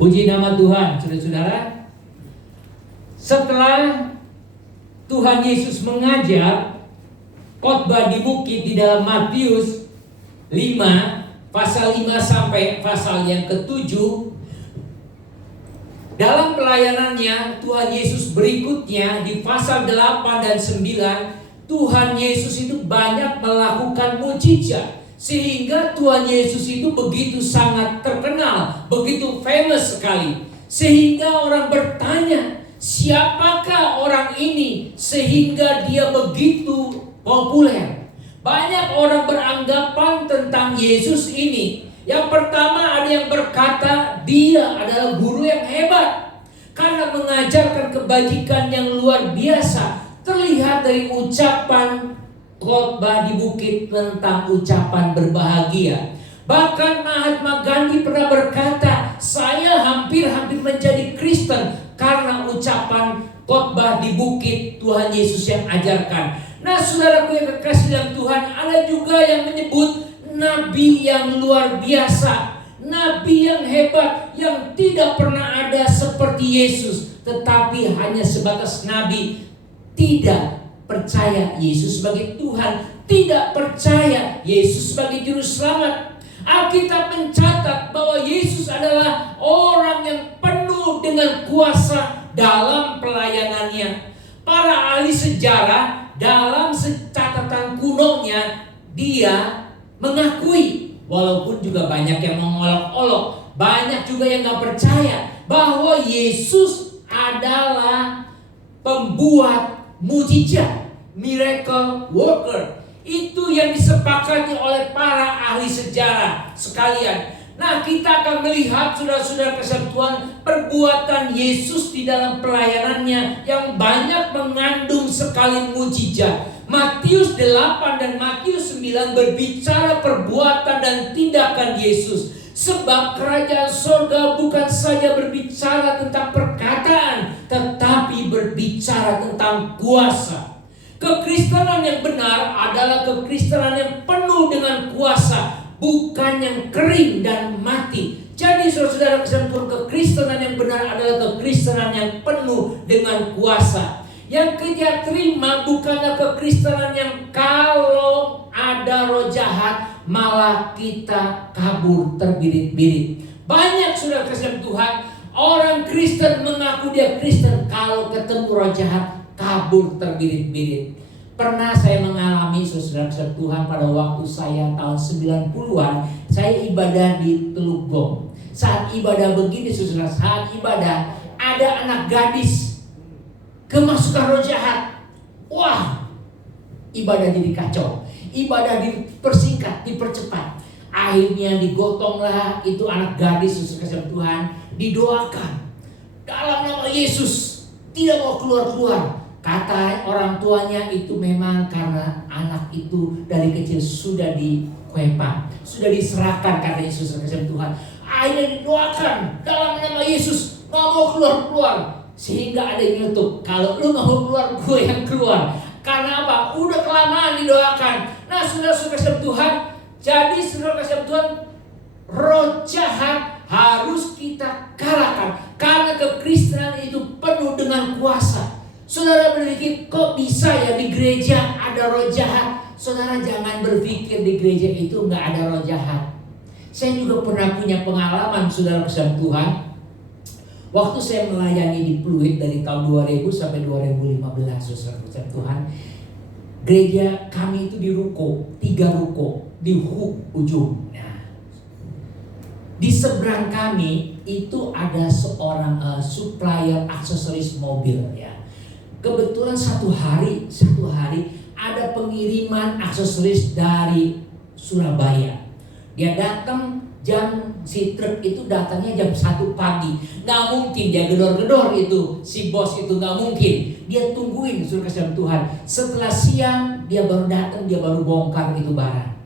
Puji nama Tuhan, saudara-saudara. Setelah Tuhan Yesus mengajar khotbah di bukit di dalam Matius 5, pasal 5 sampai pasal yang ke-7, dalam pelayanannya Tuhan Yesus berikutnya di pasal 8 dan 9, Tuhan Yesus itu banyak melakukan mujizat. Sehingga Tuhan Yesus itu begitu sangat terkenal, begitu famous sekali. Sehingga orang bertanya, siapakah orang ini sehingga dia begitu populer? Banyak orang beranggapan tentang Yesus ini. Yang pertama, ada yang berkata dia adalah guru yang hebat karena mengajarkan kebajikan yang luar biasa. Terlihat dari ucapan khotbah di bukit tentang ucapan berbahagia. Bahkan Mahatma Gandhi pernah berkata, saya hampir menjadi Kristen karena ucapan khotbah di bukit Tuhan Yesus yang ajarkan. Nah, saudaraku yang kekasih dalam Tuhan, ada juga yang menyebut nabi yang luar biasa, nabi yang hebat, yang tidak pernah ada seperti Yesus, tetapi hanya sebatas nabi, tidak percaya Yesus sebagai Tuhan, tidak percaya Yesus sebagai juru selamat. Alkitab mencatat bahwa Yesus adalah orang yang penuh dengan kuasa dalam pelayanannya. Para ahli sejarah dalam catatan kunonya, dia mengakui, walaupun juga banyak yang mengolok-olok, banyak juga yang gak percaya bahwa Yesus adalah pembuat mujizat, miracle worker. Itu yang disepakati oleh para ahli sejarah sekalian. Nah, kita akan melihat, saudara-saudara kasih Tuhan, perbuatan Yesus di dalam pelayanannya yang banyak mengandung sekali mujizat. Matius 8 dan Matius 9 berbicara perbuatan dan tindakan Yesus. Sebab kerajaan surga bukan saja berbicara tentang perkataan, tetapi berbicara tentang kuasa. Kekristenan yang benar adalah kekristenan yang penuh dengan kuasa, bukan yang kering dan mati. Jadi saudara-saudara kesatuan, kekristenan yang benar adalah kekristenan yang penuh dengan kuasa. Yang kita terima bukanlah kekristenan yang kalau ada roh jahat malah kita kabur terbirit-birit. Banyak saudara kasih Tuhan, orang Kristen mengaku dia Kristen, kalau ketemu roh jahat kabur terbirit-birit. Pernah saya mengalami, saudara kasih Tuhan, pada waktu saya tahun 90-an, saya ibadah di Teluk Gong. Saat ibadah begini saudara, saat ibadah ada anak gadis kemasukan roh jahat. Wah, ibadah jadi kacau. Ibadah dipersingkat, dipercepat. Akhirnya digotonglah itu anak gadis, saudara Tuhan, didoakan dalam nama Yesus, tidak mau keluar-keluar. Kata orang tuanya itu memang karena anak itu dari kecil sudah dikwepa, sudah diserahkan, kata Yesus kasih Tuhan. Akhirnya didoakan dalam nama Yesus, nggak mau keluar-keluar. Sehingga ada yang nyetuk, kalau lu nggak mau keluar, gue yang keluar. Karena apa? Udah kelamaan didoakan. Nah, saudara-saudara kasih Tuhan, jadi saudara kasih Tuhan, roh jahat harus kita kalahkan. Karena kekristenan itu penuh dengan kuasa. Saudara berpikir, kok bisa ya di gereja ada roh jahat? Saudara jangan berpikir di gereja itu nggak ada roh jahat. Saya juga pernah punya pengalaman, saudara kasih Tuhan. Waktu saya melayani di Pluit dari tahun 2000 sampai 2015, saudara kasih Tuhan, gereja kami itu di ruko, 3 ruko di ujung. Nah, di seberang kami itu ada seorang supplier aksesoris mobil ya. Kebetulan satu hari ada pengiriman aksesoris dari Surabaya. Dia datang si truk itu datangnya jam 1 pagi. Nggak mungkin dia gedor-gedor itu, si bos itu nggak mungkin. Dia tungguin, suruh kasih Tuhan. Setelah siang dia baru datang, dia baru bongkar itu barang.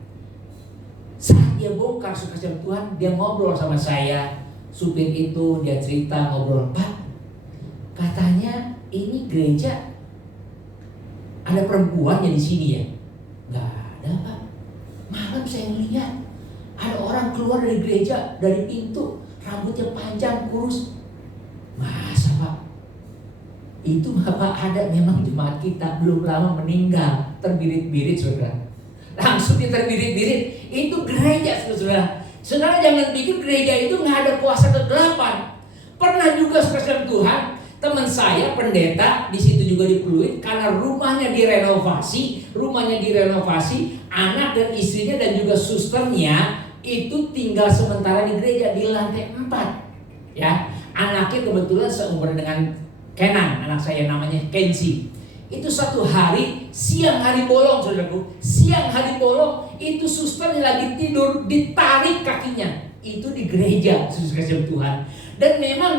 Saat dia bongkar, suruh kasih Tuhan, dia ngobrol sama saya. Supir itu dia cerita, ngobrol, Pak, katanya ini gereja ada perempuannya di sini ya? Nggak ada, Pak. Malam saya melihat ada orang keluar dari gereja, dari pintu, rambutnya panjang, kurus. Masa Pak? Itu Bapak ada memang jemaat kita belum lama meninggal, terbirit-birit saudara. Langsung dia terbirit-birit. Itu gereja saudara. Saudara jangan pikir gereja itu nggak ada kuasa kegelapan. Pernah juga saudara Tuhan, teman saya pendeta di situ juga di Pluit, karena rumahnya direnovasi, anak dan istrinya dan juga susternya itu tinggal sementara di gereja di lantai 4. Ya, anaknya kebetulan seumur dengan Kenan, anak saya namanya Kenzi. Itu satu hari, siang hari bolong saudaraku, itu susternya lagi tidur, ditarik kakinya. Itu di gereja, saudara Tuhan. Dan memang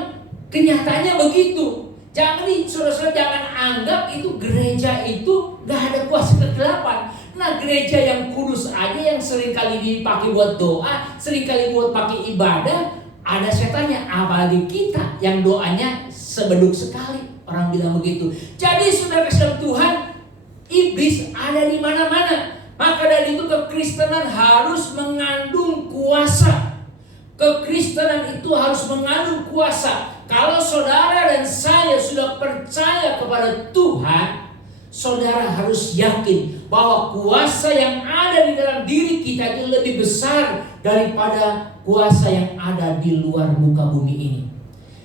kenyataannya begitu. Saudara-saudara jangan anggap itu gereja itu gak ada kuasa kegelapan. Nah, gereja yang kudus aja yang seringkali dipakai buat doa, seringkali buat pakai ibadah, ada setannya. Apalagi kita yang doanya sebeduk sekali, orang bilang begitu. Jadi saudara Tuhan, iblis ada di mana-mana. Maka dari itu kekristenan harus mengandung kuasa. Kekristenan itu harus mengandung kuasa. Kalau saudara dan saya sudah percaya kepada Tuhan, saudara harus yakin bahwa kuasa yang ada di dalam diri kita itu lebih besar daripada kuasa yang ada di luar muka bumi ini.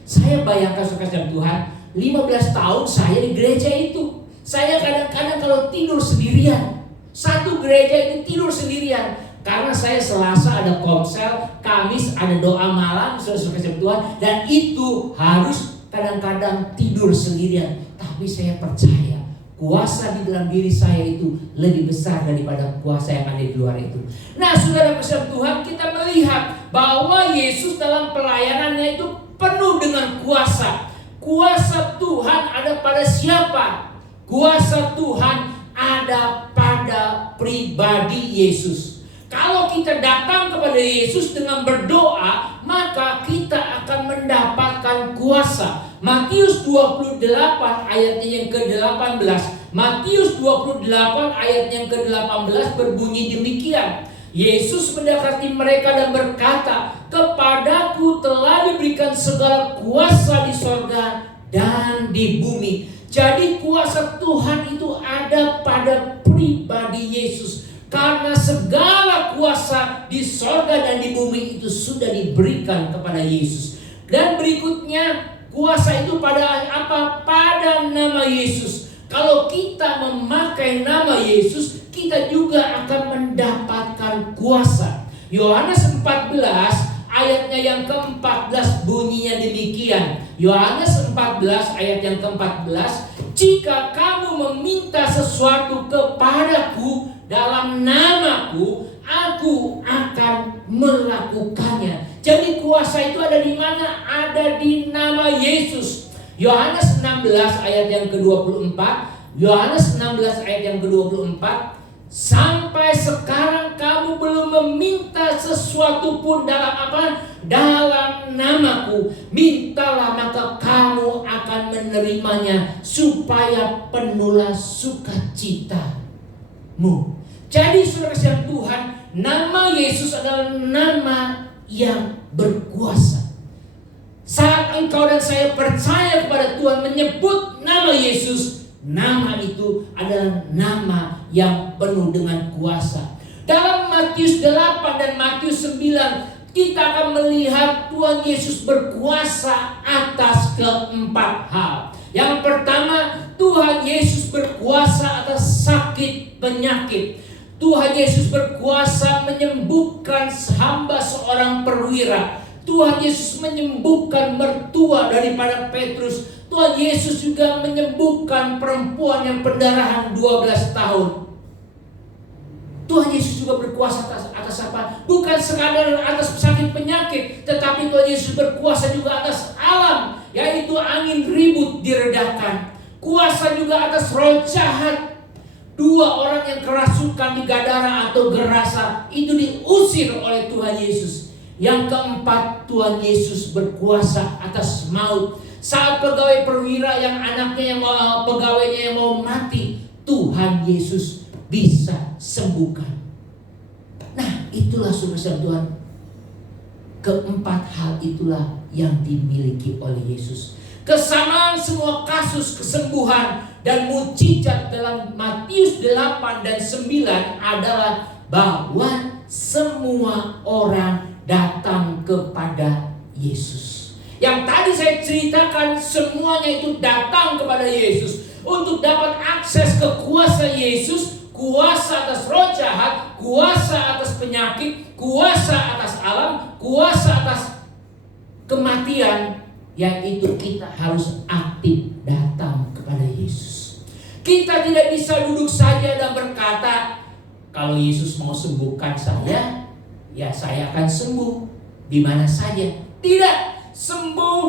Saya bayangkan saudara Tuhan, 15 tahun saya di gereja itu. Saya kadang-kadang kalau tidur sendirian, satu gereja itu tidur sendirian. Karena saya Selasa ada komsel, Kamis ada doa malam, saudara Tuhan, dan itu harus kadang-kadang tidur sendirian. Tapi saya percaya kuasa di dalam diri saya itu lebih besar daripada kuasa yang ada di luar itu. Nah, saudara Tuhan, kita melihat bahwa Yesus dalam pelayanannya itu penuh dengan kuasa. Kuasa Tuhan ada pada siapa? Kuasa Tuhan ada pada pribadi Yesus. Kalau kita datang kepada Yesus dengan berdoa, maka kita akan mendapatkan kuasa. Matius 28 ayatnya yang ke-18. Matius 28 ayat yang ke-18 berbunyi demikian. Yesus mendekati mereka dan berkata, "Kepadaku telah diberikan segala kuasa di sorga dan di bumi." Jadi kuasa Tuhan itu ada pada pribadi Yesus. Karena segala kuasa di sorga dan di bumi itu sudah diberikan kepada Yesus. Dan berikutnya, kuasa itu pada apa? Pada nama Yesus. Kalau kita memakai nama Yesus, kita juga akan mendapatkan kuasa. Yohanes 14 ayatnya yang ke-14 bunyinya demikian. Yohanes 14 ayat yang ke-14, "Jika kamu meminta sesuatu kepadaku dalam namaku, aku akan melakukannya." Jadi kuasa itu ada di mana? Ada di nama Yesus. Yohanes 16 ayat yang ke-24. Yohanes 16 ayat yang ke-24. "Sampai sekarang kamu belum meminta sesuatu pun dalam apa? Dalam namaku. Mintalah maka kamu akan menerimanya, supaya penuhlah sukacitamu." Jadi saudara Tuhan, nama Yesus adalah nama yang berkuasa. Saat engkau dan saya percaya kepada Tuhan, menyebut nama Yesus, nama itu adalah nama yang penuh dengan kuasa. Dalam Matius 8 dan Matius 9, kita akan melihat Tuhan Yesus berkuasa atas keempat hal. Yang pertama, Tuhan Yesus berkuasa atas sakit penyakit. Tuhan Yesus berkuasa menyembuhkan hamba seorang perwira. Tuhan Yesus menyembuhkan mertua daripada Petrus. Tuhan Yesus juga menyembuhkan perempuan yang pendarahan 12 tahun. Tuhan Yesus juga berkuasa atas apa? Bukan sekadar atas sakit penyakit, tetapi Tuhan Yesus berkuasa juga atas alam, yaitu angin ribut diredakan. Kuasa juga atas roh jahat. 2 orang yang kerasukan di Gadara atau Gerasa itu diusir oleh Tuhan Yesus. Yang keempat, Tuhan Yesus berkuasa atas maut. Saat pegawai perwira yang anaknya yang mau, pegawainya yang mau mati, Tuhan Yesus bisa sembuhkan. Nah, itulah saudara Tuhan. Keempat hal itulah yang dimiliki oleh Yesus. Kesamaan semua kasus kesembuhan dan mukjizat dalam Matius 8 dan 9 adalah bahwa semua orang datang kepada Yesus. Yang tadi saya ceritakan, semuanya itu datang kepada Yesus untuk dapat akses ke kuasa Yesus, kuasa atas roh jahat, kuasa atas penyakit, kuasa atas alam, kuasa atas kematian. Yang itu kita harus aktif datang kepada Yesus. Kita tidak bisa duduk saja dan berkata, kalau Yesus mau sembuhkan saya, ya saya akan sembuh di mana saja. Tidak, sembuh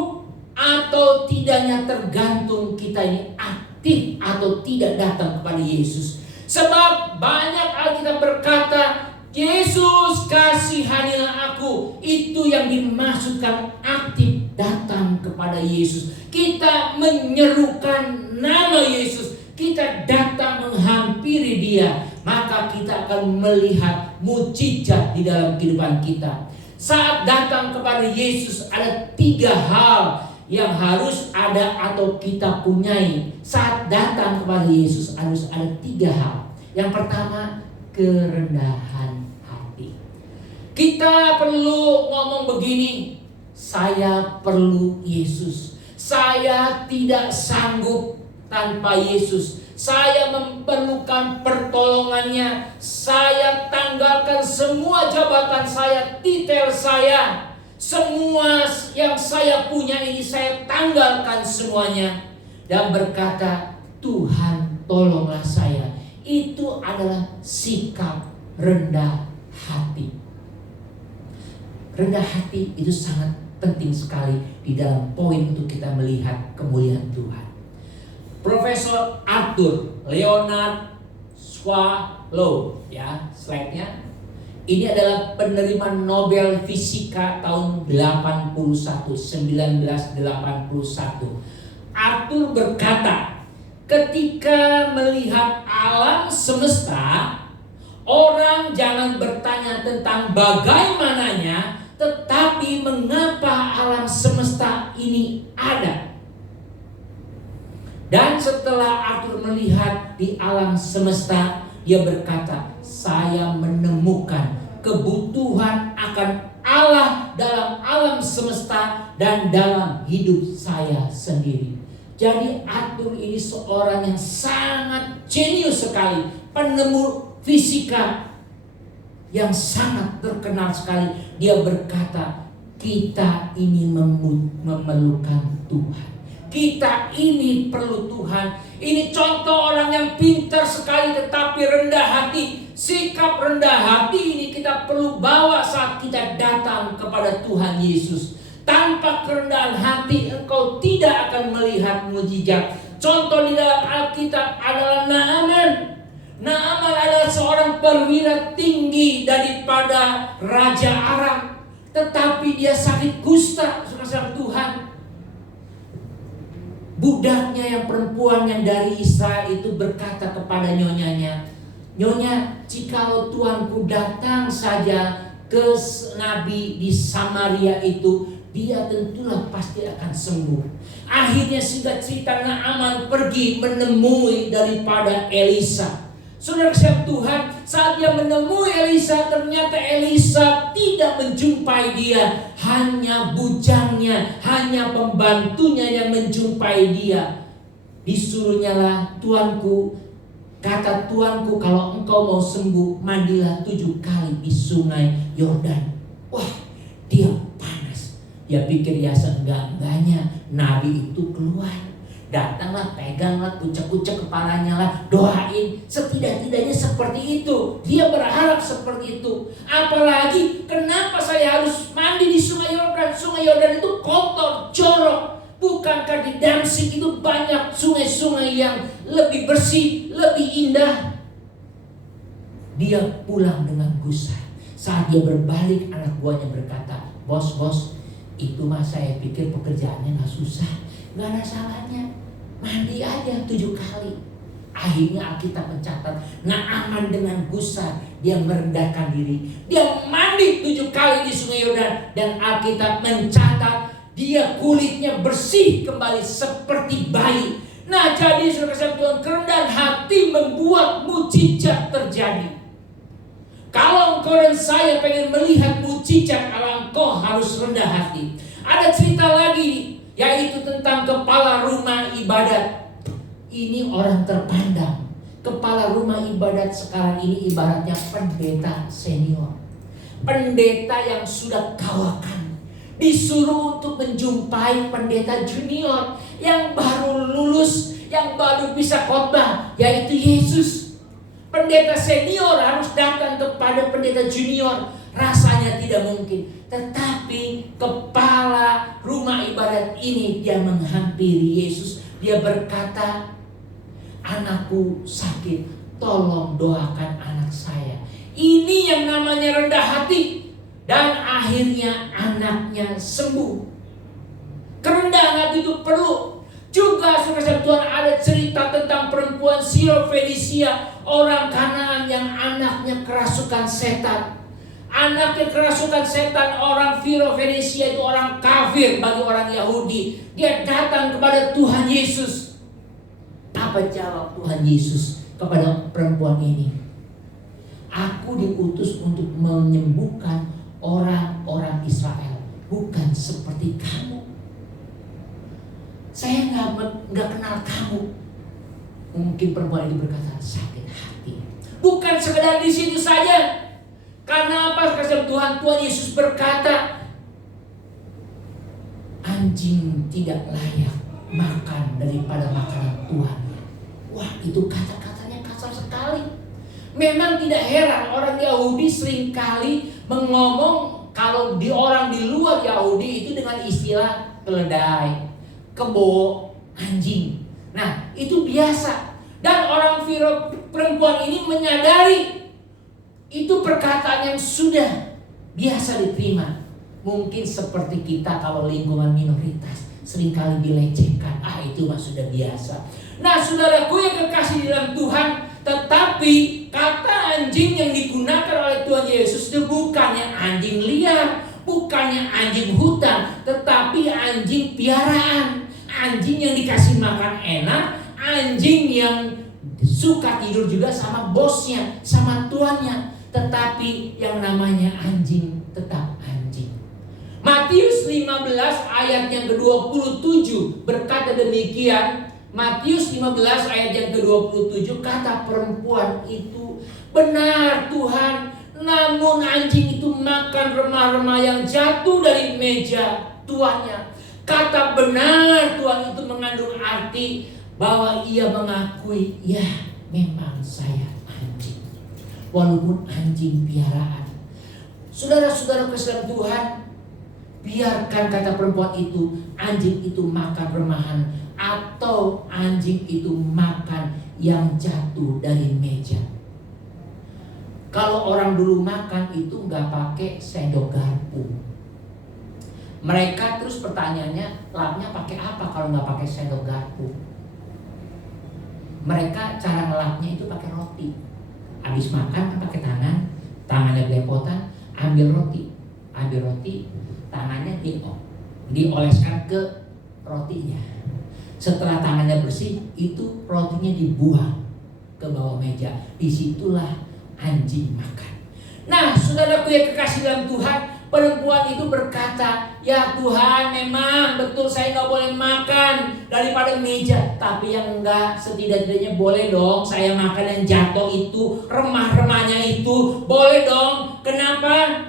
atau tidaknya tergantung kita ini aktif atau tidak datang kepada Yesus. Sebab banyak Alkitab berkata, Yesus kasihanilah aku. Itu yang dimaksudkan aktif datang kepada Yesus. Kita menyerukan nama Yesus, kita datang menghampiri Dia, maka kita akan melihat mukjizat di dalam kehidupan kita. Saat datang kepada Yesus ada 3 hal yang harus ada atau kita punyai. Saat datang kepada Yesus harus ada 3 hal. Yang pertama, kerendahan hati. Kita perlu ngomong begini, saya perlu Yesus. Saya tidak sanggup tanpa Yesus. Saya memerlukan pertolongannya. Saya tanggalkan semua jabatan saya, titel saya, semua yang saya punya ini saya tanggalkan semuanya. Dan berkata, Tuhan tolonglah saya. Itu adalah sikap rendah hati. Rendah hati itu sangat penting sekali di dalam poin untuk kita melihat kemuliaan Tuhan. Profesor Arthur Leonard Swallow, ya slide-nya. Ini adalah penerima Nobel Fisika tahun 1981. Arthur berkata, ketika melihat alam semesta, orang jangan bertanya tentang bagaimananya, tetapi mengapa alam semesta ini ada. Dan setelah Arthur melihat di alam semesta, dia berkata, saya menemukan kebutuhan akan Allah dalam alam semesta dan dalam hidup saya sendiri. Jadi Arthur ini seorang yang sangat jenius sekali, penemu fisika yang sangat terkenal sekali. Dia berkata, kita ini memerlukan Tuhan. Kita ini perlu Tuhan. Ini contoh orang yang pintar sekali tetapi rendah hati. Sikap rendah hati ini kita perlu bawa saat kita datang kepada Tuhan Yesus. Tanpa kerendahan hati engkau tidak akan melihat mukjizat. Contoh di dalam Alkitab adalah Naaman. Naaman adalah seorang perwira tinggi daripada Raja Aram, tetapi dia sakit kusta, saudara Tuhan. Budaknya yang perempuan yang dari Israel itu berkata kepada nyonyanya, Nyonya, jikalau tuanku datang saja ke nabi di Samaria itu, dia tentulah pasti akan sembuh. Akhirnya singkat cerita, Naaman pergi menemui daripada Elisa. Saudara siap Tuhan, saat dia menemui Elisa, ternyata Elisa tidak menjumpai dia. Hanya bujangnya, hanya pembantunya yang menjumpai dia. Disuruhnya lah, tuanku, kata tuanku, kalau engkau mau sembuh, mandilah 7 kali di sungai Yordan. Wah, dia panas. Dia pikir ya seenggak-enggaknya nabi itu keluar. Datanglah, peganglah, kucek-kucek kepalanya lah, doain. Setidak-tidaknya seperti itu. Dia berharap seperti itu. Apalagi kenapa saya harus mandi di sungai Yordan? Sungai Yordan itu kotor, jorok. Bukankah di Damsyik itu banyak sungai-sungai yang lebih bersih, lebih indah? Dia pulang dengan gusar. Saat dia berbalik, anak buahnya berkata, Bos, itu mah saya pikir pekerjaannya gak susah, gak ada salahnya. Mandi aja 7 kali. Akhirnya Alkitab mencatat, Naaman dengan gusar dia merendahkan diri. Dia mandi 7 kali di Sungai Yordan, dan Alkitab mencatat dia kulitnya bersih kembali seperti bayi. Nah, jadi saudara Tuhan, kerendahan hati membuat mukjizat terjadi. Kalau engkau dan saya pengen melihat mukjizat Allah, engkau harus rendah hati. Ada cerita lagi, yaitu tentang kepala rumah ibadat. Ini orang terpandang. Kepala rumah ibadat sekarang ini ibaratnya pendeta senior. Pendeta yang sudah kawakan. Disuruh untuk menjumpai pendeta junior yang baru lulus, yang baru bisa khotbah, yaitu Yesus. Pendeta senior harus datang kepada pendeta junior. Rasanya tidak mungkin. Tetapi kepala rumah ibadat ini dia menghampiri Yesus. Dia berkata, anakku sakit, tolong doakan anak saya. Ini yang namanya rendah hati. Dan akhirnya anaknya sembuh. Kerendahan hati itu perlu. Juga saudara Tuhan, ada cerita tentang perempuan Sirofenisia, orang Kanaan yang anaknya kerasukan setan. Anaknya kerasukan setan. Orang Sirofenisia itu orang kafir bagi orang Yahudi. Dia datang kepada Tuhan Yesus. Apa jawab Tuhan Yesus kepada perempuan ini? Aku diutus untuk menyembuhkan orang-orang Israel, bukan seperti kamu. Saya nggak kenal kamu. Mungkin perempuan itu berkata sakit hati. Bukan sekedar di situ saja. Karena apa? Kasih Tuhan Yesus berkata, anjing tidak layak makan daripada makanan Tuhannya. Wah, itu kata-katanya kasar sekali. Memang tidak heran orang Yahudi seringkali mengomong kalau di orang di luar Yahudi itu dengan istilah keledai, kebo, anjing. Nah, itu biasa. Dan orang perempuan ini menyadari itu perkataan yang sudah biasa diterima. Mungkin seperti kita kalau lingkungan minoritas seringkali dilecehkan. Itu mah sudah biasa. Nah, saudaraku yang kekasih di dalam Tuhan, tetapi kata anjing yang digunakan oleh Tuhan Yesus itu bukannya anjing liar, bukannya anjing hutan, tetapi anjing piaraan. Anjing yang dikasih makan enak, anjing yang suka tidur juga sama bosnya, sama tuannya. Tetapi yang namanya anjing tetap anjing. Matius 15 ayat yang ke-27 berkata demikian. Matius 15 ayat yang ke-27, kata perempuan itu, benar Tuhan, namun anjing itu makan remah-remah yang jatuh dari meja tuannya. Kata benar Tuhan itu mengandung arti bahwa ia mengakui, ya memang saya anjing, walaupun anjing piaraan. Saudara-saudara kesalahan Tuhan, biarkan kata perempuan itu, anjing itu makan remahan, atau anjing itu makan yang jatuh dari meja. Kalau orang dulu makan itu nggak pakai sendok garpu. Mereka terus pertanyaannya, lapnya pakai apa kalau nggak pakai sendok garpu? Mereka cara ngelapnya itu pakai roti. Habis makan kan pakai tangannya belepotan, ambil roti, tangannya dioleskan ke rotinya. Setelah tangannya bersih, itu rotinya dibuang ke bawah meja. Disitulah anjing makan. Nah, saudaraku yang kekasih dalam Tuhan, perempuan itu berkata, ya Tuhan, memang betul saya nggak boleh makan daripada meja. Tapi yang enggak, setidak-tidaknya boleh dong saya makan yang jatuh itu, remah-remahnya itu. Boleh dong. Kenapa?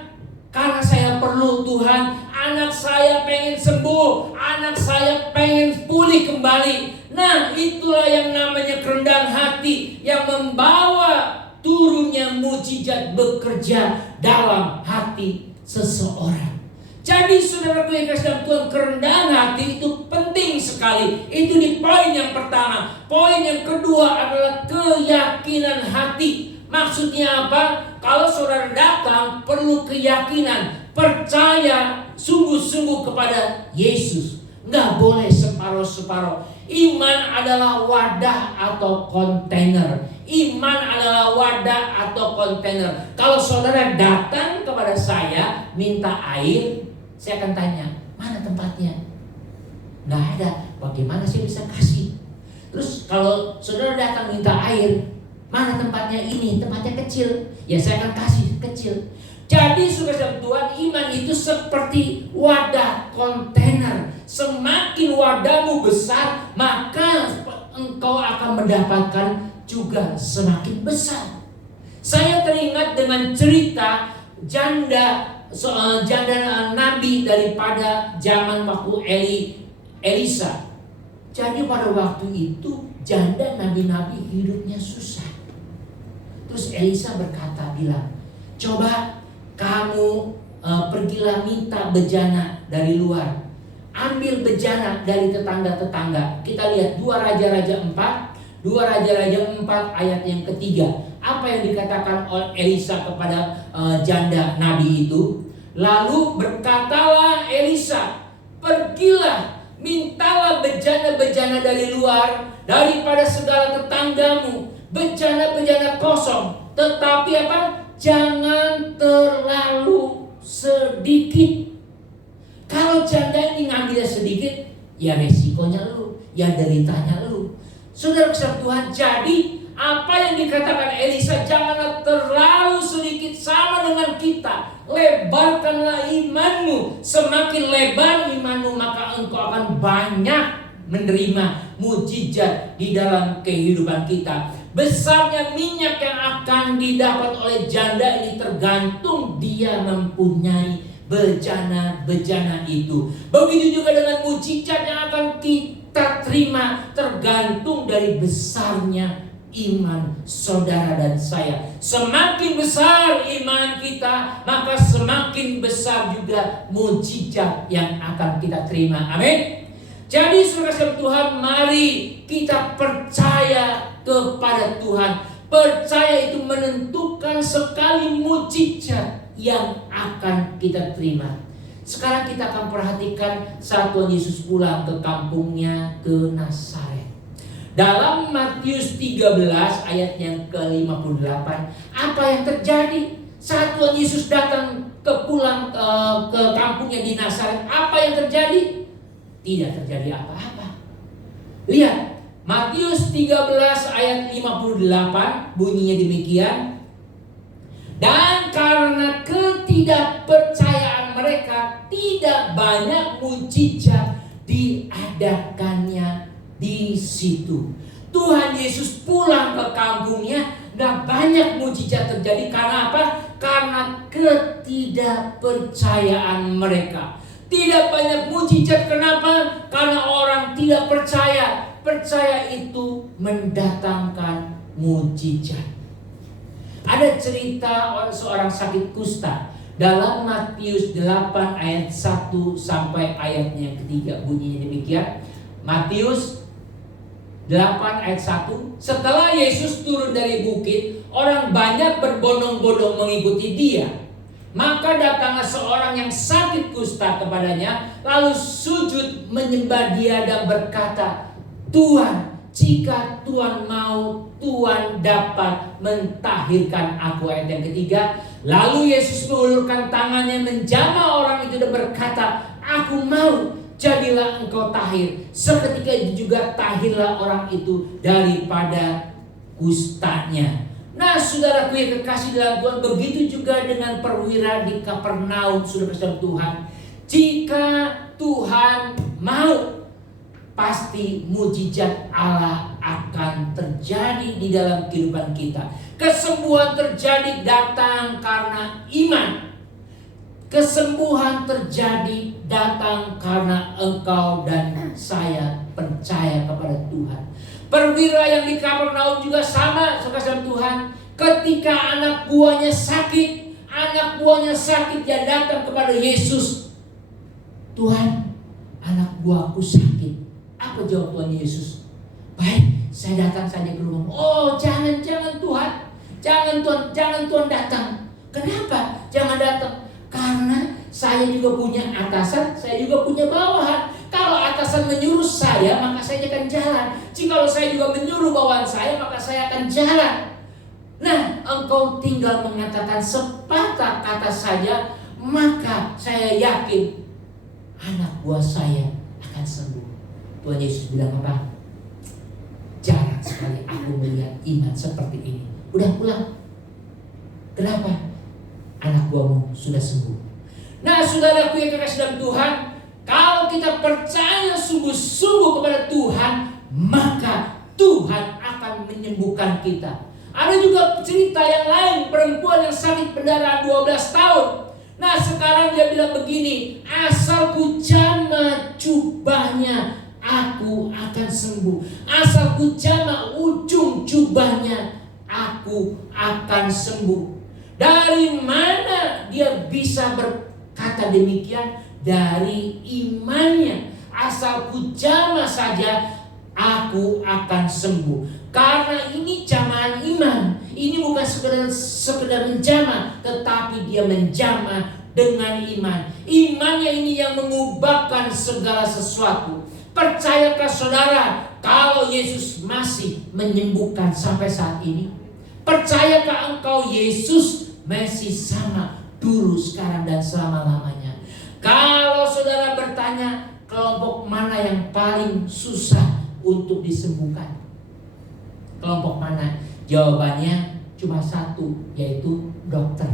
Karena saya perlu Tuhan. Anak saya pengen sembuh, anak saya pengen pulih kembali. Nah, itulah yang namanya kerendahan hati yang membawa turunnya mukjizat bekerja dalam hati seseorang. Jadi saudaraku yang kasih dalam Tuhan, kerendahan hati itu penting sekali. Itu di poin yang pertama. Poin yang kedua adalah keyakinan hati. Maksudnya apa? Kalau saudara datang perlu keyakinan, percaya sungguh-sungguh kepada Yesus. Nggak boleh separuh-separuh. Iman adalah wadah atau kontainer. Iman adalah wadah atau kontainer. Kalau saudara datang kepada saya minta air, saya akan tanya, mana tempatnya? Nggak ada. Bagaimana saya bisa kasih? Terus kalau saudara datang minta air, mana tempatnya? Ini tempatnya kecil. Ya saya akan kasih kecil. Jadi saudara Tuhan, iman itu seperti wadah kontainer. Semakin wadahmu besar, maka engkau akan mendapatkan juga semakin besar. Saya teringat dengan cerita janda nabi daripada zaman waktu Elisa. Jadi pada waktu itu janda nabi-nabi hidupnya susah. Terus Elisa bilang, coba kamu pergilah minta bejana dari luar. Ambil bejana dari tetangga-tetangga. Kita lihat 2 Raja-Raja 4 ayat yang ketiga. Apa yang dikatakan oleh Elisa kepada janda nabi itu? Lalu berkatalah Elisa, pergilah, mintalah bejana-bejana dari luar, daripada segala tetanggamu, bejana-bejana kosong. Tetapi apa? Jangan terlalu sedikit. Kalau janda ini ngambilnya sedikit, ya resikonya lu, ya deritanya lu. Saudara kesal Tuhan, jadi apa yang dikatakan Elisa, janganlah terlalu sedikit, sama dengan kita. Lebarkanlah imanmu. Semakin lebar imanmu, maka engkau akan banyak menerima mujizat di dalam kehidupan kita. Besarnya minyak yang akan didapat oleh janda ini tergantung dia mempunyai bejana-bejana itu. Begitu juga dengan mujizat yang akan kita terima, tergantung dari besarnya iman saudara dan saya. Semakin besar iman kita, maka semakin besar juga mujizat yang akan kita terima. Amin. Jadi saudara Tuhan, mari kita percaya kepada Tuhan. Percaya itu menentukan sekali mujizat yang akan kita terima. Sekarang kita akan perhatikan saat Tuhan Yesus pulang ke kampungnya, ke Nazaret. Dalam Matius 13 ayat yang ke-58, apa yang terjadi saat Tuhan Yesus datang pulang ke kampungnya di Nazaret? Apa yang terjadi? Tidak terjadi apa-apa. Lihat, Matius 13 ayat 58 bunyinya demikian. Dan karena ketidakpercayaan mereka, tidak banyak mujizat diadakannya di situ. Tuhan Yesus pulang ke kampungnya, gak banyak mujizat terjadi. Karena apa? Karena ketidakpercayaan mereka. Tidak banyak mujizat. Kenapa? Karena orang tidak percaya. Percaya itu mendatangkan mujizat. Ada cerita seorang sakit kusta dalam Matius 8 ayat 1 sampai ayatnya yang ketiga. Bunyinya demikian. Matius 8 ayat 1. Setelah Yesus turun dari bukit, orang banyak berbondong-bondong mengikuti dia. Maka datanglah seorang yang sakit kusta kepadanya, lalu sujud menyembah dia dan berkata, Tuhan, jika Tuhan mau, Tuhan dapat mentahirkan aku. Ayat yang ketiga. Lalu Yesus mengulurkan tangannya menjamah orang itu dan berkata, aku mau, jadilah engkau tahir. Seketika itu juga tahirlah orang itu daripada kustanya. Nah, saudaraku yang kekasih dalam Tuhan, begitu juga dengan perwira di Kapernaum, saudara Tuhan. Jika Tuhan mau, pasti mujizat Allah akan terjadi di dalam kehidupan kita. Kesembuhan terjadi datang karena iman. Kesembuhan terjadi datang karena engkau dan saya percaya kepada Tuhan. Perwira yang di Kapernaum juga sama, saudara Tuhan. Ketika anak buahnya sakit, dia datang kepada Yesus. Tuhan, anak buahku sakit. Apa jawab Tuhan Yesus? Baik, saya datang saja ke rumah. Oh, jangan Tuhan. Jangan Tuhan datang. Kenapa? Jangan datang. Karena saya juga punya atasan, saya juga punya bawahan. Kalau atasan menyuruh saya, maka saya akan jalan. Jikalau saya juga menyuruh bawahan saya, maka saya akan jalan. Nah, engkau tinggal mengatakan sepatah kata saja, maka saya yakin anak buah saya akan sembuh. Tuhan Yesus bilang apa? Jarang sekali aku melihat iman seperti ini. Udah pulang. Kenapa? Anak buahmu sudah sembuh. Nah, saudaraku yang kekasih dalam Tuhan, kalau kita percaya sungguh-sungguh kepada Tuhan, maka Tuhan akan menyembuhkan kita. Ada juga cerita yang lain, perempuan yang sakit pendarahan 12 tahun. Nah, sekarang dia bilang begini, asal ku jamah jubahnya, aku akan sembuh. Asal ku jamah ujung jubahnya, aku akan sembuh. Dari mana dia bisa berkata demikian? Dari imannya. Asal ku jamah saja, aku akan sembuh. Karena ini jamahan iman. Ini bukan sekedar menjamah, tetapi dia menjamah dengan iman. Imannya ini yang mengubahkan segala sesuatu. Percayakah saudara kalau Yesus masih menyembuhkan sampai saat ini? Percayakah engkau Yesus masih sama dulu, sekarang, dan selama-lamanya? Kalau saudara bertanya, kelompok mana yang paling susah untuk disembuhkan? Kelompok mana? Jawabannya cuma satu, yaitu dokter.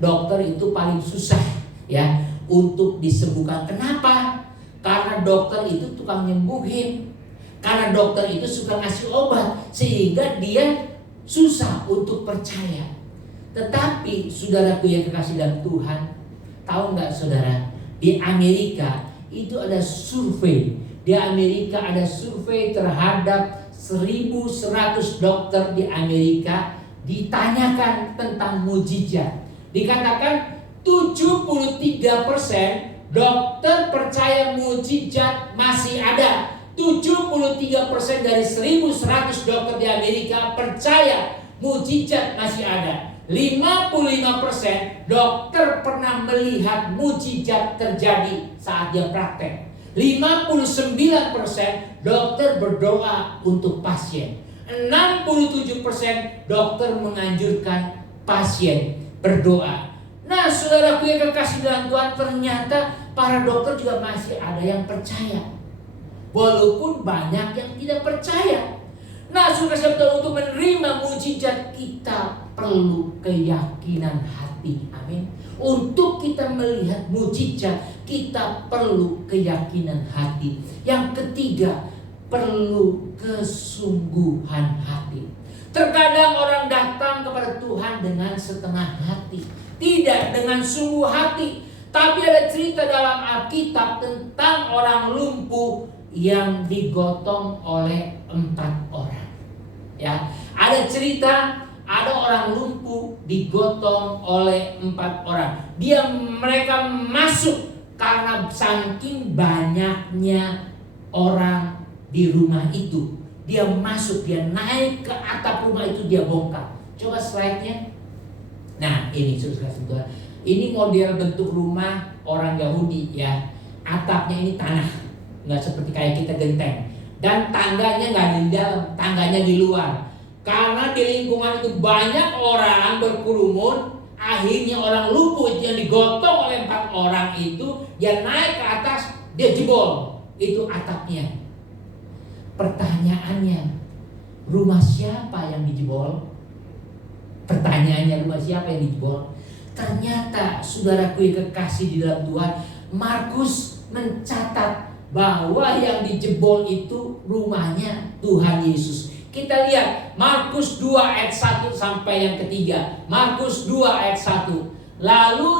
Dokter itu paling susah ya untuk disembuhkan. Kenapa? Karena dokter itu tukang nyembuhin. Karena dokter itu suka ngasih obat, sehingga dia susah untuk percaya. Tetapi saudaraku yang kekasih dalam Tuhan, tahu nggak saudara? Di Amerika itu ada survei. Di Amerika ada survei terhadap 1.100 dokter di Amerika, ditanyakan tentang mujizat. Dikatakan 73% dokter percaya mujizat masih ada. 73% dari 1.100 dokter di Amerika percaya mujizat masih ada. 55% dokter pernah melihat mujizat terjadi saat dia praktek. 59% dokter berdoa untuk pasien. 67% dokter menganjurkan pasien berdoa. Nah, saudaraku yang kekasih dalam Tuhan, ternyata para dokter juga masih ada yang percaya, walaupun banyak yang tidak percaya. Nah, saudara-saudara, untuk menerima mujizat kita perlu keyakinan hati. Amin. Untuk kita melihat mujizat, kita perlu keyakinan hati. Yang ketiga, perlu kesungguhan hati. Terkadang orang datang kepada Tuhan dengan setengah hati, tidak dengan sungguh hati. Tapi ada cerita dalam Alkitab tentang orang lumpuh yang digotong oleh 4 orang. Ya, ada cerita. Ada orang lumpuh digotong oleh 4 orang. Mereka masuk karena saking banyaknya orang di rumah itu. Dia masuk, dia naik ke atap rumah itu, dia bongkar. Coba slide-nya. Nah, ini saudara-saudara, ini model bentuk rumah orang Yahudi ya. Atapnya ini tanah, nggak seperti kayak kita genteng. Dan tangganya nggak di dalam, tangganya di luar. Karena di lingkungan itu banyak orang berkerumun, akhirnya orang lumpuh yang digotong oleh 4 orang itu, dia naik ke atas, dia jebol itu atapnya. Pertanyaannya, rumah siapa yang dijebol? Pertanyaannya, rumah siapa yang dijebol? Ternyata saudaraku yang kekasih di dalam Tuhan, Markus mencatat bahwa yang dijebol itu rumahnya Tuhan Yesus. Kita lihat Markus 2 ayat 1 sampai yang ketiga. Markus 2 ayat 1. Lalu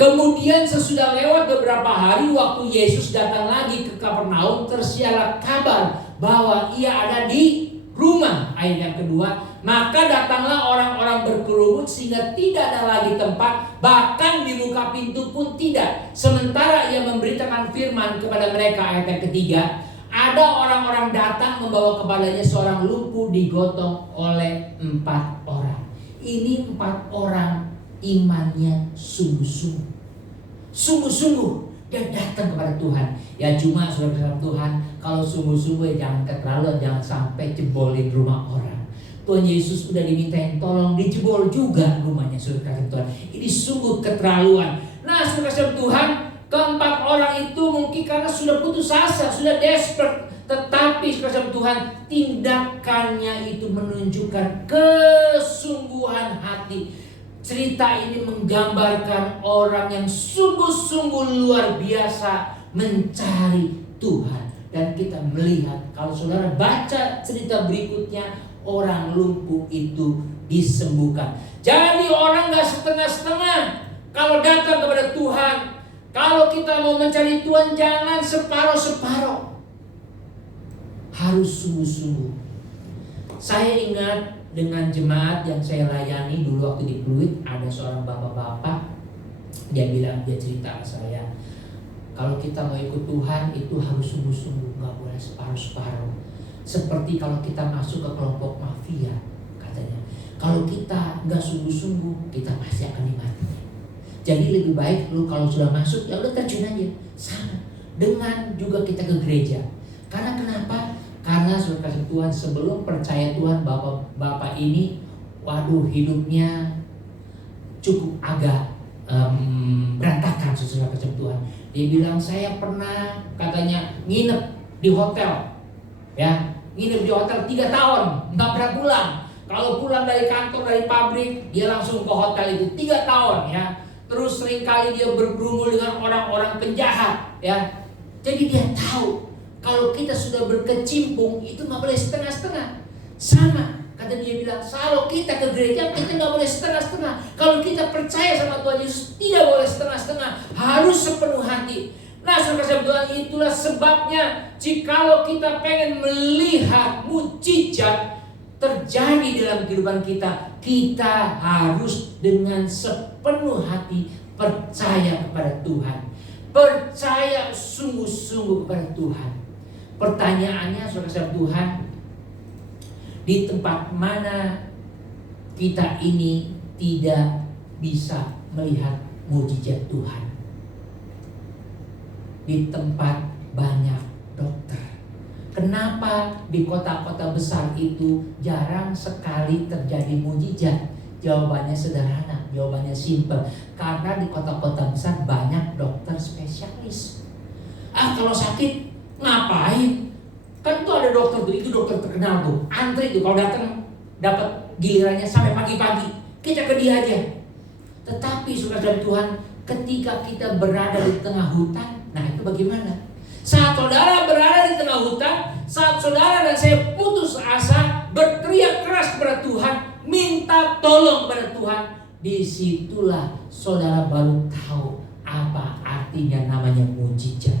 kemudian sesudah lewat beberapa hari, waktu Yesus datang lagi ke Kapernaum, tersiarlah kabar bahwa ia ada di rumah. Ayat yang kedua, maka datanglah orang-orang berkerumun sehingga tidak ada lagi tempat, bahkan di muka pintu pun tidak. Sementara ia memberitakan firman kepada mereka. Ayat yang ketiga, ada orang-orang datang membawa kepadanya seorang lumpuh digotong oleh 4 orang. Ini 4 orang imannya sungguh-sungguh. Sungguh-sungguh dia datang kepada Tuhan. Ya cuma saudara Tuhan, kalau sungguh-sungguh ya jangan keterlaluan, jangan sampai jebolin rumah orang. Tuhan Yesus udah dimintain tolong, dijebol juga rumahnya saudara Tuhan. Ini sungguh keterlaluan. Nah saudara Tuhan, keempat orang itu mungkin karena sudah putus asa, sudah desperate. Tetapi saudara Tuhan, tindakannya itu menunjukkan kesungguhan hati. Cerita ini menggambarkan orang yang sungguh-sungguh luar biasa mencari Tuhan. Dan kita melihat, kalau saudara baca cerita berikutnya, orang lumpuh itu disembuhkan. Jadi orang gak setengah-setengah kalau datang kepada Tuhan. Kalau kita mau mencari Tuhan, jangan separuh-separuh, harus sungguh-sungguh. Saya ingat dengan jemaat yang saya layani dulu waktu di Pluit, ada seorang bapak-bapak, dia bilang, dia cerita ke saya, kalau kita mau ikut Tuhan itu harus sungguh-sungguh, gak boleh separuh-separuh. Seperti kalau kita masuk ke kelompok mafia, katanya, kalau kita gak sungguh-sungguh, kita pasti akan dimatikan. Jadi lebih baik lu kalau sudah masuk, ya udah terjun aja. Sama dengan juga kita ke gereja. Karena kenapa? Karena saudara Tuhan, sebelum percaya Tuhan, bapak ini, waduh, hidupnya cukup agak berantakan saudara Tuhan. Dia bilang, saya pernah katanya nginep di hotel, ya, nginep di hotel 3 tahun, nggak pernah pulang. Kalau pulang dari kantor, dari pabrik, dia langsung ke hotel itu 3 tahun, ya. Terus seringkali dia bergumul dengan orang-orang penjahat, ya. Jadi dia tahu kalau kita sudah berkecimpung itu nggak boleh setengah-setengah. Sama, kata dia bilang, kalau kita ke gereja kita nggak boleh setengah-setengah. Kalau kita percaya sama Tuhan Yesus tidak boleh setengah-setengah, harus sepenuh hati. Nah saudara Tuhan, itulah sebabnya jikalau kita pengen melihat mujizat terjadi dalam kehidupan kita, kita harus dengan sepenuh hati percaya kepada Tuhan, percaya sungguh-sungguh kepada Tuhan. Pertanyaannya saudara Tuhan, di tempat mana kita ini tidak bisa melihat mujizat Tuhan? Di tempat banyak dokter. Kenapa di kota-kota besar itu jarang sekali terjadi mujizat? Jawabannya sederhana, jawabannya simpel. Karena di kota-kota besar banyak dokter spesialis. Kalau sakit ngapain? Kan tuh ada dokter tuh, itu dokter terkenal tuh, antri tuh kalau datang dapat gilirannya sampai pagi-pagi, kita ke dia aja. Tetapi saudara Tuhan, ketika kita berada di tengah hutan, nah itu bagaimana? Saat saudara berada di tengah hutan, saat saudara dan saya putus asa, berteriak keras kepada Tuhan, minta tolong kepada Tuhan, disitulah saudara baru tahu apa artinya namanya mujizat.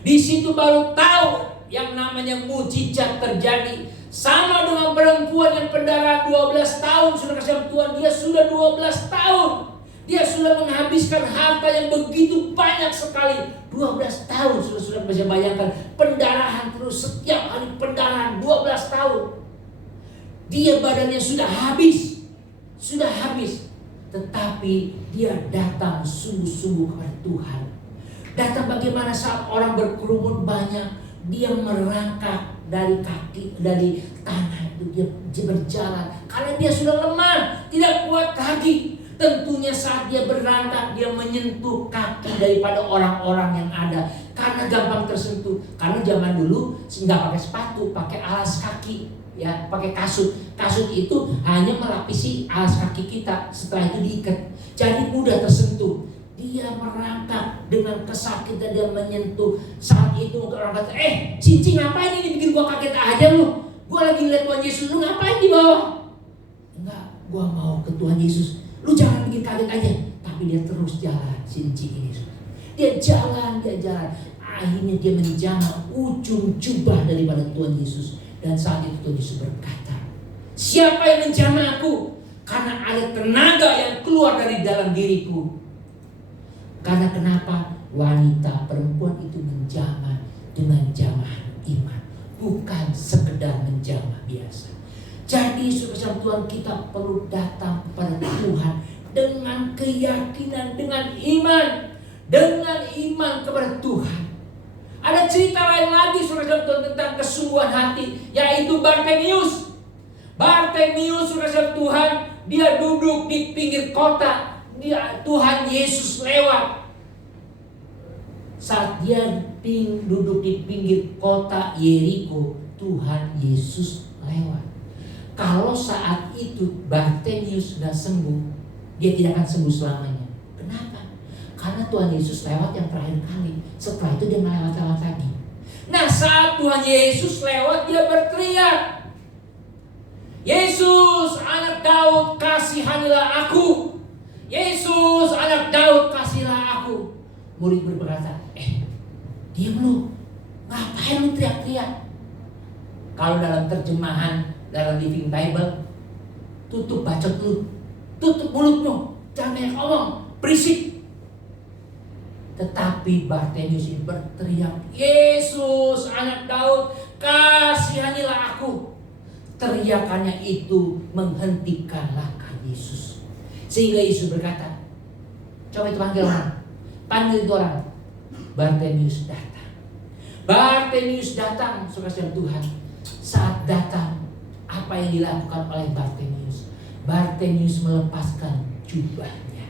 Di situ baru tahu yang namanya mujizat terjadi. Sama dengan perempuan yang pendarahan 12 tahun, saudara Tuhan, dia sudah 12 tahun. Dia sudah menghabiskan harta yang begitu banyak sekali. 12 tahun sudah bisa bayangkan, pendarahan terus, setiap hari pendarahan 12 tahun. Dia badannya sudah habis. Tetapi dia datang sungguh-sungguh kepada Tuhan. Datang bagaimana saat orang berkerumun banyak, dia merangkak dari kaki, dari tanah itu, dia berjalan karena dia sudah lemah, tidak kuat kaki. Tentunya saat dia berangkat, dia menyentuh kaki daripada orang-orang yang ada karena gampang tersentuh. Karena zaman dulu nggak pakai sepatu, pakai alas kaki, ya, pakai kasut. Kasut itu hanya melapisi alas kaki kita, setelah itu diikat, jadi mudah tersentuh. Dia merangkak dengan kesakitan, dia menyentuh. Saat itu orang kata, cincin ngapain ini bikin gua kaget aja lu? Gua lagi lihat Tuhan Yesus, lu ngapain di bawah? Enggak, gua mau ke Tuhan Yesus. Lu jangan bikin kaget aja. Tapi dia terus jalan, cincin ini. Dia jalan. Akhirnya dia menjamah ujung jubah daripada Tuhan Yesus. Dan saat itu Tuhan Yesus berkata, siapa yang menjamah aku? Karena ada tenaga yang keluar dari dalam diriku. Karena kenapa? Wanita perempuan itu menjamah dengan jamahan iman, bukan sekedar menjamah biasa. Jadi saudara Tuhan, kita perlu datang kepada Tuhan dengan keyakinan, dengan iman. dengan iman kepada Tuhan. Ada cerita lain lagi saudara tentang kesungguhan hati, yaitu Bartimius. Bartimius saudara Tuhan, dia duduk di pinggir kota, Tuhan Yesus lewat. Saat dia duduk di pinggir kota Yeriko, Tuhan Yesus lewat. Kalau saat itu Bartimius sudah sembuh, dia tidak akan sembuh selamanya. Kenapa? Karena Tuhan Yesus lewat yang terakhir kali. Setelah itu dia melewat-lewat lagi. Nah, saat Tuhan Yesus lewat, dia berteriak, "Yesus, anak Daud, kasihanilah aku. Yesus, anak Daud, kasihilah aku." Murid berkata, diam lu, ngapain lu teriak-teriak? Kalau dalam terjemahan, dalam Living Bible, tutup bacot lu, tutup mulutmu, jangan banyak ngomong, berisik. Tetapi Bartimius ini berteriak, "Yesus, anak Daud, kasihanilah aku." Teriakannya itu menghentikan langkah Yesus. Sehingga Yesus berkata, coba itu panggil orang, panggil itu orang. Bartimius datang. Bartimius datang, saudara Tuhan. Saat datang, apa yang dilakukan oleh Bartimius? Bartimius melepaskan jubahnya.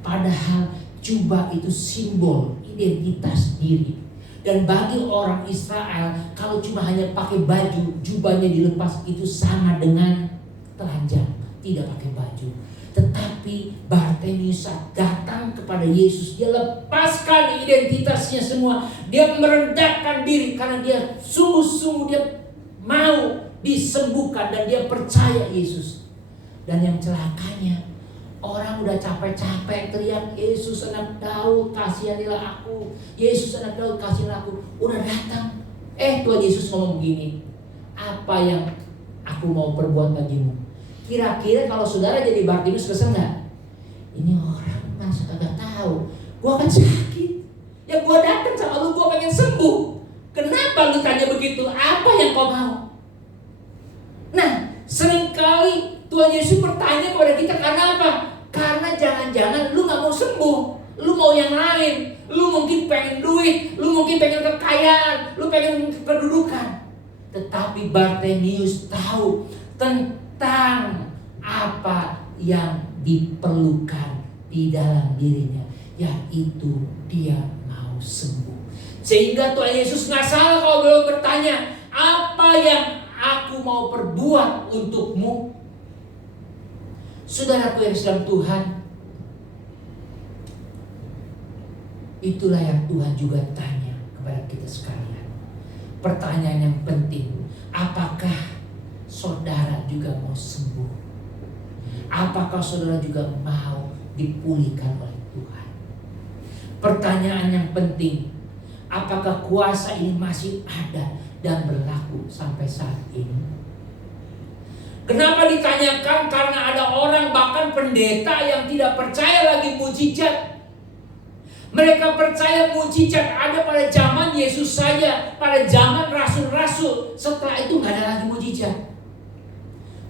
Padahal jubah itu simbol identitas diri. Dan bagi orang Israel, kalau cuma hanya pakai baju, jubahnya dilepas, itu sama dengan telanjang, tidak pakai baju. Tetapi Bartimius saat datang kepada Yesus, dia lepaskan identitasnya semua. Dia merendahkan diri karena dia sungguh-sungguh dia mau disembuhkan dan dia percaya Yesus. Dan yang celakanya, orang udah capek-capek teriak, "Yesus anak Daud, kasihanilah aku. Yesus anak Daud, kasihanilah aku." Udah datang. Tuhan Yesus ngomong begini, "Apa yang aku mau perbuat bagimu?" Kira-kira kalau saudara jadi Bartimius kesel gak? Ini orang masa kagak tahu, gua kan sakit. Ya gua datang sama lu, gua pengen sembuh. Kenapa lu tanya begitu? Apa yang kau mau? Nah, seringkali Tuhan Yesus bertanya kepada kita karena apa? Karena jangan-jangan lu gak mau sembuh, lu mau yang lain. Lu mungkin pengen duit, lu mungkin pengen kekayaan, lu pengen kedudukan. Tetapi Bartimius tahu tentang apa yang diperlukan di dalam dirinya, yaitu dia mau sembuh. Sehingga Tuhan Yesus gak salah kalau beliau bertanya, "Apa yang aku mau perbuat untukmu?" Saudaraku yang dalam Tuhan, itulah yang Tuhan juga tanya kepada kita sekalian. Pertanyaan yang penting, apakah saudara juga mau sembuh? Apakah saudara juga mau dipulihkan oleh Tuhan? Pertanyaan yang penting, apakah kuasa ini masih ada dan berlaku sampai saat ini? Kenapa ditanyakan? Karena ada orang, bahkan pendeta, yang tidak percaya lagi mujizat. Mereka percaya mujizat ada pada zaman Yesus saja, pada zaman rasul-rasul. Setelah itu gak ada lagi mujizat.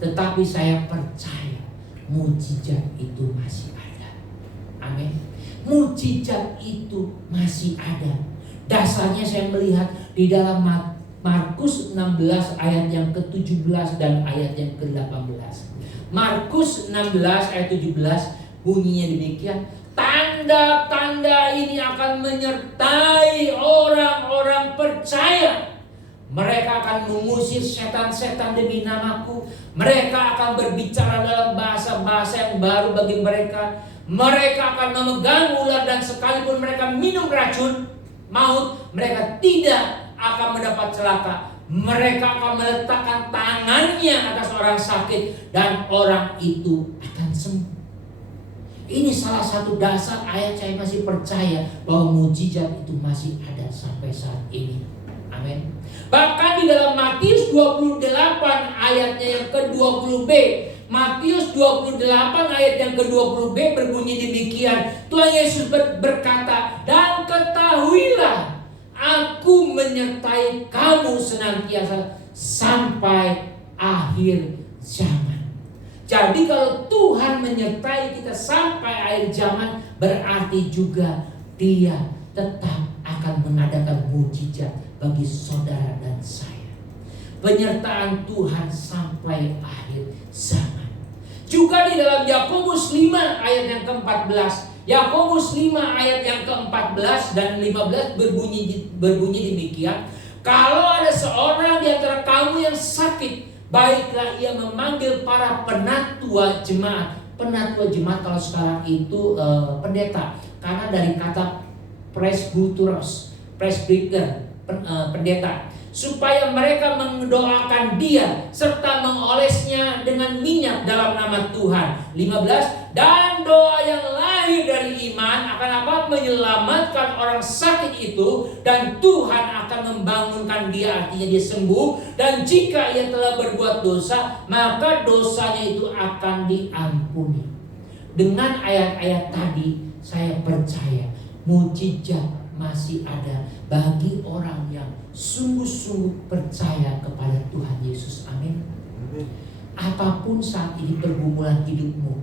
Tetapi saya percaya mujizat itu masih ada. Amin. Mujizat itu masih ada. Dasarnya saya melihat di dalam Markus 16 ayat yang ke-17 dan ayat yang ke-18. Markus 16 ayat 17 bunyinya demikian, "Tanda-tanda ini akan menyertai orang-orang percaya. Mereka akan mengusir setan-setan demi namaku. Mereka akan berbicara dalam bahasa-bahasa yang baru bagi mereka. Mereka akan memegang ular, dan sekalipun mereka minum racun maut, mereka tidak akan mendapat celaka. Mereka akan meletakkan tangannya atas orang sakit, dan orang itu akan sembuh." Ini salah satu dasar ayat saya masih percaya bahwa mujizat itu masih ada sampai saat ini. Amin. Bahkan di dalam Matius 28 ayatnya yang ke-20b, Matius 28 ayat yang ke-20b berbunyi demikian. Tuhan Yesus berkata, "Dan ketahuilah, Aku menyertai kamu senantiasa sampai akhir zaman." Jadi kalau Tuhan menyertai kita sampai akhir zaman, berarti juga Dia tetap akan mengadakan mujizat bagi saudara dan saya. Penyertaan Tuhan sampai akhir zaman. Juga di dalam Yakobus 5 ayat yang ke-14. Yakobus 5 ayat yang ke-14 dan 15 berbunyi demikian. Kalau ada seorang di antara kamu yang sakit, baiklah ia memanggil para penatua jemaat. Penatua jemaat kalau sekarang itu pendeta. Karena dari kata presbyteros, pendeta, supaya mereka mendoakan dia serta mengolesnya dengan minyak dalam nama Tuhan. 15. Dan doa yang lahir dari iman akan apa? Menyelamatkan orang sakit itu, dan Tuhan akan membangunkan dia, artinya dia sembuh. Dan jika ia telah berbuat dosa, maka dosanya itu akan diampuni. Dengan ayat-ayat tadi, saya percaya mujizat masih ada bagi orang yang sungguh-sungguh percaya kepada Tuhan Yesus. Amin. Apapun saat ini pergumulan hidupmu,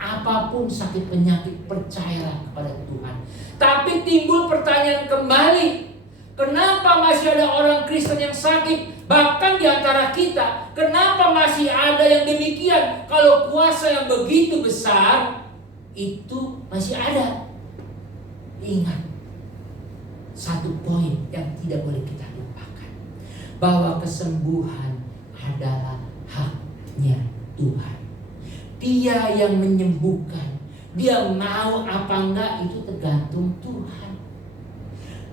apapun sakit penyakit, percayalah kepada Tuhan. Tapi timbul pertanyaan kembali, kenapa masih ada orang Kristen yang sakit? Bahkan di antara kita, kenapa masih ada yang demikian? Kalau kuasa yang begitu besar itu masih ada. Ingat satu poin yang tidak boleh kita lupakan, bahwa kesembuhan adalah haknya Tuhan. Dia yang menyembuhkan. Dia mau apa enggak itu tergantung Tuhan.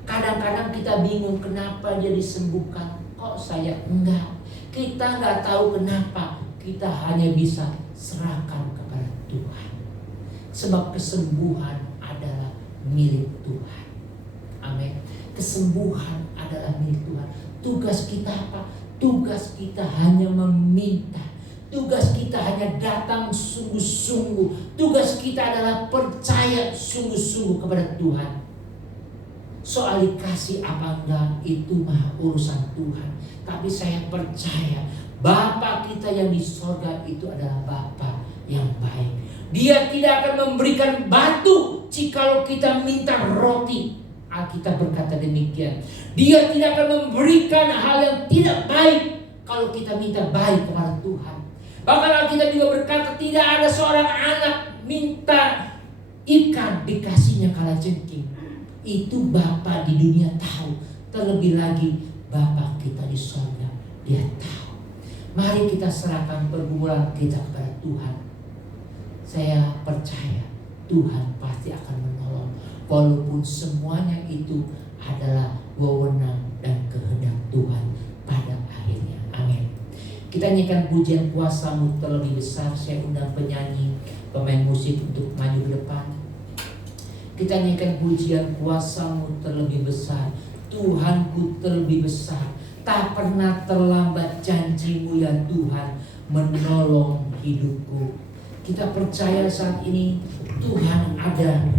Kadang-kadang kita bingung kenapa dia disembuhkan, kok saya enggak. Kita enggak tahu kenapa. Kita hanya bisa serahkan kepada Tuhan. Sebab kesembuhan adalah milik Tuhan. Amin. Kesembuhan adalah milik Tuhan. Tugas kita apa? Tugas kita hanya meminta. Tugas kita hanya datang sungguh-sungguh. Tugas kita adalah percaya sungguh-sungguh kepada Tuhan. Soal dikasih apa enggak itu mah urusan Tuhan. Tapi saya percaya Bapa kita yang di sorga itu adalah Bapa yang baik. Dia tidak akan memberikan batu jikalau kita minta roti. Alkitab berkata demikian. Dia tidak akan memberikan hal yang tidak baik kalau kita minta baik kepada Tuhan. Bahkan Alkitab juga berkata tidak ada seorang anak minta ikan dikasihnya kalajengking. Itu Bapa di dunia tahu. Terlebih lagi Bapa kita di surga, Dia tahu. Mari kita serahkan pergumulan kita kepada Tuhan. Saya percaya Tuhan pasti akan menolong, walaupun semuanya itu adalah wewenang dan kehendak Tuhan pada akhirnya. Amin. Kita nyanyikan pujian Kuasa-Mu terlebih besar. Saya undang penyanyi, pemain musik untuk maju ke depan. Kita nyanyikan pujian Kuasa-Mu terlebih besar. Tuhanku terlebih besar. Tak pernah terlambat janji-Mu ya Tuhan menolong hidupku. Kita percaya saat ini Tuhan ada